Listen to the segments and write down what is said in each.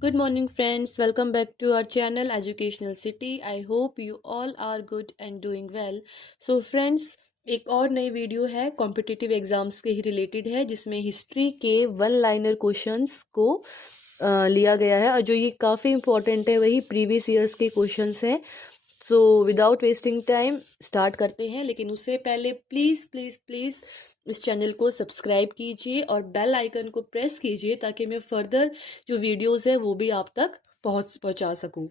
Good morning, friends. Welcome back to our channel Educational City. I hope you all are good and doing well. So, friends, एक और नई video है competitive exams के ही related है जिसमें history के one liner questions को लिया गया है और जो ये काफ़ी इंपॉर्टेंट है वही प्रीवियस ईयर्स के क्वेश्चंस हैं। So without wasting time start करते हैं, लेकिन उससे पहले प्लीज़ प्लीज़ प्लीज़ इस चैनल को सब्सक्राइब कीजिए और बेल आइकन को प्रेस कीजिए ताकि मैं फर्दर जो वीडियोस है वो भी आप तक पहुंचा सकूं।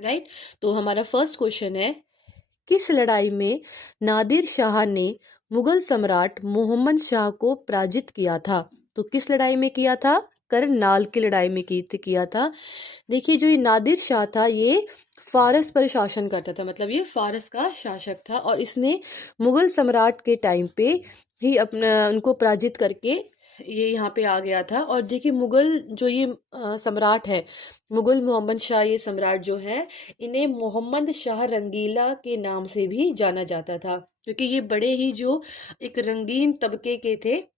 राइट, तो हमारा फर्स्ट क्वेश्चन है, किस लड़ाई में नादिर शाह ने मुगल सम्राट मोहम्मद शाह को पराजित किया था? तो किस लड़ाई में किया था? करनाल की लड़ाई में किया था। देखिए, जो ये नादिर शाह था ये फारस पर शासन करता था, मतलब ये फारस का शासक था और इसने मुगल सम्राट के टाइम पे ही अपना उनको पराजित करके ये यहाँ पे आ गया था। और देखिए, मुगल जो ये सम्राट है, मुगल मोहम्मद शाह, ये सम्राट जो है इन्हें मोहम्मद शाह रंगीला के नाम से भी जाना जाता था, क्योंकि ये बड़े ही जो एक रंगीन तबके के थे।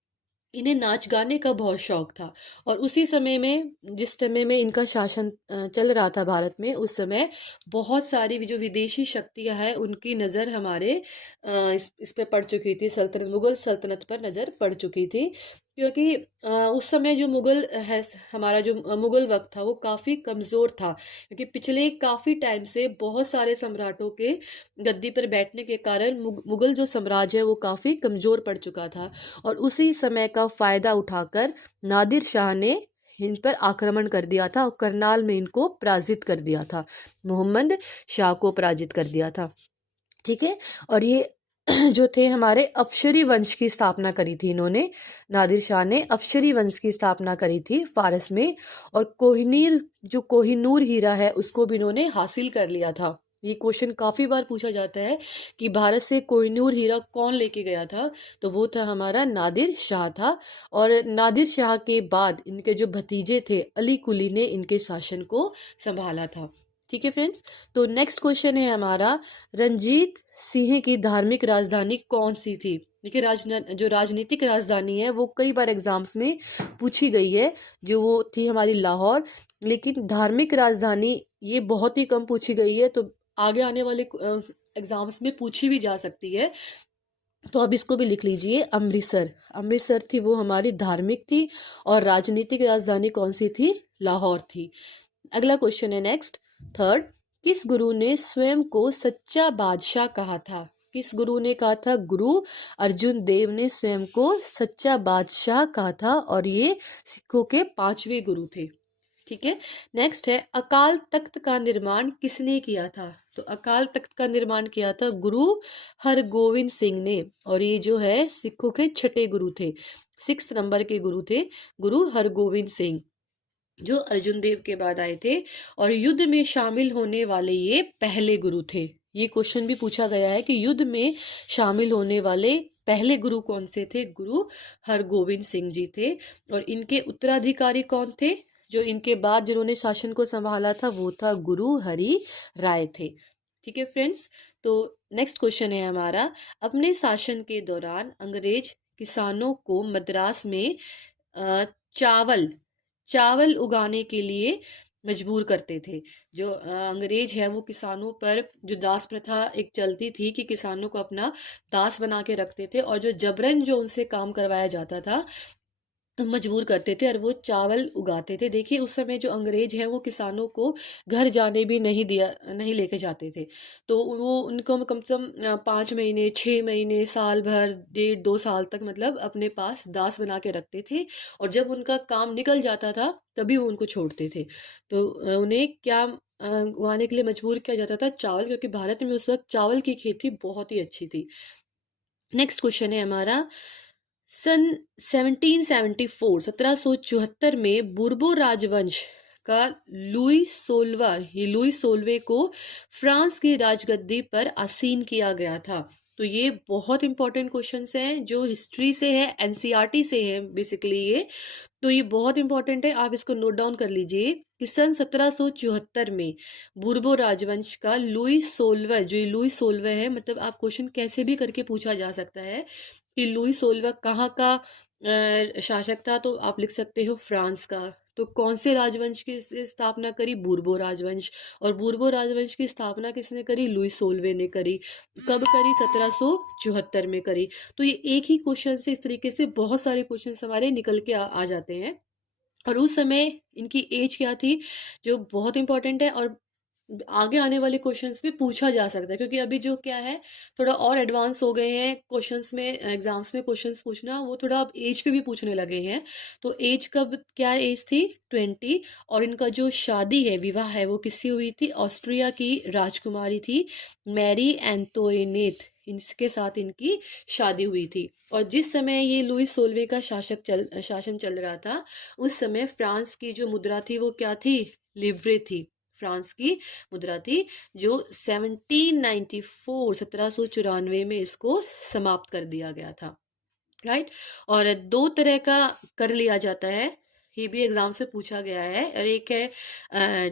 इन्हें नाच गाने का बहुत शौक था और उसी समय में, जिस समय में इनका शासन चल रहा था भारत में, उस समय बहुत सारी जो विदेशी शक्तियां हैं उनकी नज़र हमारे इस पे पड़ चुकी थी। सल्तनत, मुगल सल्तनत पर नज़र पड़ चुकी थी, क्योंकि उस समय जो मुगल है, हमारा जो मुगल वक्त था वो काफ़ी कमज़ोर था, क्योंकि पिछले काफ़ी टाइम से बहुत सारे सम्राटों के गद्दी पर बैठने के कारण मुगल जो साम्राज्य है वो काफ़ी कमज़ोर पड़ चुका था। और उसी समय का फ़ायदा उठाकर नादिर शाह ने इन पर आक्रमण कर दिया था और करनाल में इनको पराजित कर दिया था, मोहम्मद शाह को पराजित कर दिया था। ठीक है, और ये जो थे हमारे अफशरी वंश की स्थापना करी थी इन्होंने। नादिर शाह ने अफशरी वंश की स्थापना करी थी फारस में, और कोहिनूर हीरा है उसको भी इन्होंने हासिल कर लिया था। ये क्वेश्चन काफ़ी बार पूछा जाता है कि भारत से कोहिनूर हीरा कौन लेके गया था, तो वो था हमारा नादिर शाह था। और नादिर शाह के बाद इनके जो भतीजे थे अली कुली ने इनके शासन को संभाला था। ठीक है फ्रेंड्स, तो नेक्स्ट क्वेश्चन है हमारा, रंजीत सिंह की धार्मिक राजधानी कौन सी थी? देखिए, जो राजनीतिक राजधानी है वो कई बार एग्जाम्स में पूछी गई है, जो वो थी हमारी लाहौर। लेकिन धार्मिक राजधानी ये बहुत ही कम पूछी गई है, तो आगे आने वाले एग्जाम्स में पूछी भी जा सकती है। तो अब इसको भी लिख लीजिए, अमृतसर। अमृतसर थी वो हमारी धार्मिक थी, और राजनीतिक राजधानी कौन सी थी? लाहौर थी। अगला क्वेश्चन है नेक्स्ट, थर्ड, किस गुरु ने स्वयं को सच्चा बादशाह कहा था? किस गुरु ने कहा था? गुरु अर्जुन देव ने स्वयं को सच्चा बादशाह कहा था, और ये सिखों के 5वें गुरु थे। ठीक है, नेक्स्ट है, अकाल तख्त का निर्माण किसने किया था? तो अकाल तख्त का निर्माण किया था गुरु हरगोविंद सिंह ने, और ये जो है सिखों के 6ठे गुरु थे, 6 नंबर के गुरु थे गुरु हरगोविंद सिंह, जो अर्जुन देव के बाद आए थे, और युद्ध में शामिल होने वाले ये पहले गुरु थे। ये क्वेश्चन भी पूछा गया है कि युद्ध में शामिल होने वाले पहले गुरु कौन से थे? गुरु हरगोविंद सिंह जी थे। और इनके उत्तराधिकारी कौन थे? जो इनके बाद जिन्होंने शासन को संभाला था वो था गुरु हरि राय थे। ठीक है फ्रेंड्स, तो नेक्स्ट क्वेश्चन है हमारा, अपने शासन के दौरान अंग्रेज किसानों को मद्रास में चावल चावल उगाने के लिए मजबूर करते थे। जो अंग्रेज हैं वो किसानों पर, जो दास प्रथा एक चलती थी कि किसानों को अपना दास बना के रखते थे, और जो जबरन जो उनसे काम करवाया जाता था मजबूर करते थे, और वो चावल उगाते थे। देखिए, उस समय जो अंग्रेज हैं वो किसानों को घर जाने भी नहीं लेके जाते थे, तो वो उनको कम से कम 5 महीने, 6 महीने, साल भर, 1.5-2 साल तक मतलब अपने पास दास बना के रखते थे, और जब उनका काम निकल जाता था तभी वो उनको छोड़ते थे। तो उन्हें क्या उगाने के लिए मजबूर किया जाता था? चावल, क्योंकि भारत में उस वक्त चावल की खेती बहुत ही अच्छी थी। नेक्स्ट क्वेश्चन है हमारा, सन 1774 में बुर्बो राजवंश का लुई सोलवे को फ्रांस की राजगद्दी पर आसीन किया गया था। तो ये बहुत इंपॉर्टेंट क्वेश्चंस हैं जो हिस्ट्री से है, एनसीईआरटी से है बेसिकली ये। तो ये बहुत इंपॉर्टेंट है, आप इसको नोट डाउन कर लीजिए कि सन 1774 में बुर्बो राजवंश का लुई सोलवे है, मतलब आप क्वेश्चन कैसे भी करके पूछा जा सकता है कि लुई सोलवा कहाँ का शासक था, तो आप लिख सकते हो फ्रांस का। तो कौन से राजवंश की स्थापना करी? बूर्बो राजवंश। और बूर्बो राजवंश की स्थापना किसने करी? लुई सोल्वे ने करी। कब करी? 1774 में करी। तो ये एक ही क्वेश्चन से इस तरीके से बहुत सारे क्वेश्चन हमारे निकल के आ जाते हैं। और उस समय इनकी एज क्या थी, जो बहुत इंपॉर्टेंट है, और आगे आने वाले क्वेश्चंस में पूछा जा सकता है, क्योंकि अभी जो क्या है, थोड़ा और एडवांस हो गए हैं क्वेश्चंस में, एग्जाम्स में क्वेश्चंस पूछना, वो थोड़ा अब एज पे भी पूछने लगे हैं। तो एज कब, क्या एज थी? 20। और इनका जो शादी है, विवाह है, वो किससे हुई थी? ऑस्ट्रिया की राजकुमारी थी मैरी एंटोइनेट, इनके साथ इनकी शादी हुई थी। और जिस समय ये लुई सोलवे का शासन चल रहा था, उस समय फ्रांस की जो मुद्रा थी वो क्या थी? लिव्रे थी। फ्रांस की मुद्रा थी, जो 1794 में इसको समाप्त कर दिया गया था, राइट। और दो तरह का कर लिया जाता है, ये भी एग्जाम से पूछा गया है। और एक है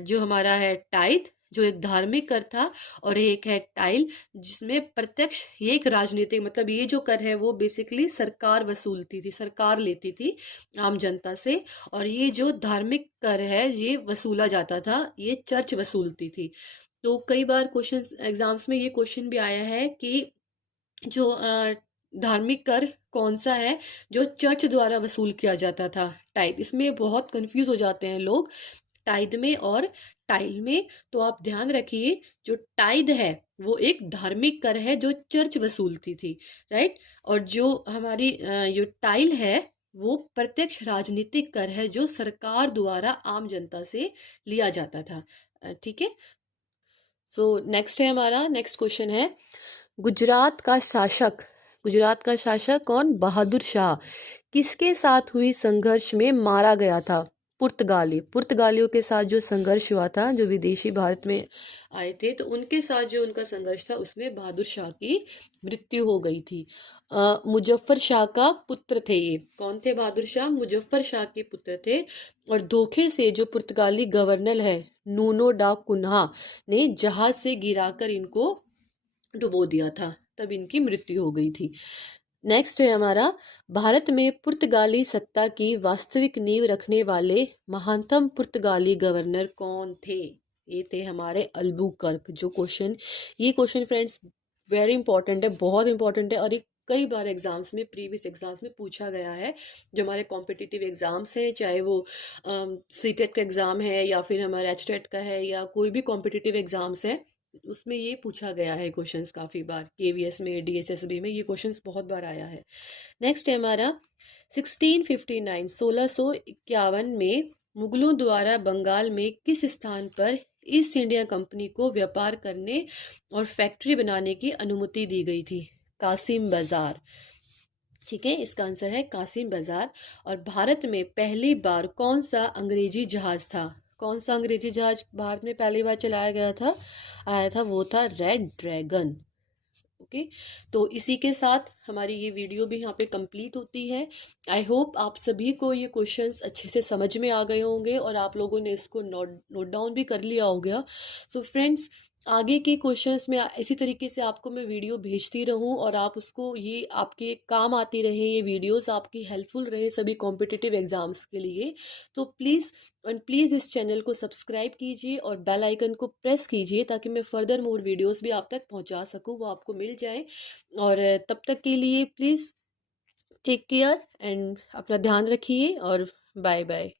जो हमारा है टाइथ, जो एक धार्मिक कर था, और एक है टाइल, जिसमें प्रत्यक्ष, ये एक राजनीतिक, मतलब ये जो कर है वो बेसिकली सरकार वसूलती थी, सरकार लेती थी आम जनता से। और ये जो धार्मिक कर है, ये वसूला जाता था, ये चर्च वसूलती थी। तो कई बार क्वेश्चन एग्जाम्स में ये क्वेश्चन भी आया है कि जो धार्मिक कर कौन सा है जो चर्च द्वारा वसूल किया जाता था? टाइथ। इसमें बहुत कंफ्यूज हो जाते हैं लोग, टाइद में और टाइल में। तो आप ध्यान रखिए, जो टाइद है वो एक धार्मिक कर है जो चर्च वसूलती थी, राइट। और जो हमारी जो टाइल है वो प्रत्यक्ष राजनीतिक कर है जो सरकार द्वारा आम जनता से लिया जाता था। ठीक है। सो नेक्स्ट है, हमारा नेक्स्ट क्वेश्चन है, गुजरात का शासक, गुजरात का शासक कौन? बहादुर शाह, किसके साथ हुई संघर्ष में मारा गया था? पुर्तगालियों के साथ जो संघर्ष हुआ था, जो विदेशी भारत में आए थे, तो उनके साथ जो उनका संघर्ष था उसमें बहादुर शाह की मृत्यु हो गई थी। मुजफ्फर शाह का पुत्र थे ये। कौन थे बहादुर शाह? मुजफ्फर शाह के पुत्र थे। और धोखे से जो पुर्तगाली गवर्नर है नूनो डा कुन्हा ने जहाज से गिराकर इनको डुबो दिया था, तब इनकी मृत्यु हो गई थी। नेक्स्ट है हमारा, भारत में पुर्तगाली सत्ता की वास्तविक नींव रखने वाले महानतम पुर्तगाली गवर्नर कौन थे? ये थे हमारे अल्बुकर्क। जो क्वेश्चन, ये क्वेश्चन फ्रेंड्स वेरी इंपॉर्टेंट है, बहुत इंपॉर्टेंट है, और ये कई बार एग्जाम्स में, प्रीवियस एग्जाम्स में पूछा गया है। जो हमारे कॉम्पिटिटिव एग्जाम्स हैं, चाहे वो सीटेट का एग्ज़ाम है या फिर हमारा एचटेट का है या कोई भी कॉम्पिटिटिव एग्जाम्स है, उसमें ये पूछा गया है क्वेश्चंस काफ़ी बार। केवीएस में, डीएसएसबी में ये क्वेश्चंस बहुत बार आया है। नेक्स्ट है हमारा 1659, 1651 में मुगलों द्वारा बंगाल में किस स्थान पर ईस्ट इंडिया कंपनी को व्यापार करने और फैक्ट्री बनाने की अनुमति दी गई थी? कासिम बाजार। ठीक है, इसका आंसर है कासिम बाजार। और भारत में पहली बार कौन सा अंग्रेजी जहाज था? कौन सा अंग्रेजी जहाज भारत में पहली बार चलाया गया था, आया था? वो था रेड ड्रैगन। ओके। तो इसी के साथ हमारी ये वीडियो भी यहाँ पे कंप्लीट होती है। आई होप आप सभी को ये क्वेश्चंस अच्छे से समझ में आ गए होंगे और आप लोगों ने इसको नोट डाउन भी कर लिया होगा। सो फ्रेंड्स, आगे के क्वेश्चंस में इसी तरीके से आपको मैं वीडियो भेजती रहूं और आप उसको, ये आपके काम आती रहे, ये वीडियोस आपकी हेल्पफुल रहे सभी कॉम्पिटिटिव एग्जाम्स के लिए। तो प्लीज़ इस चैनल को सब्सक्राइब कीजिए और बेल आइकन को प्रेस कीजिए, ताकि मैं फर्दर मोर वीडियोस भी आप तक पहुंचा सकूं, वो आपको मिल जाए। और तब तक के लिए प्लीज़ टेक केयर एंड अपना ध्यान रखिए, और बाय बाय।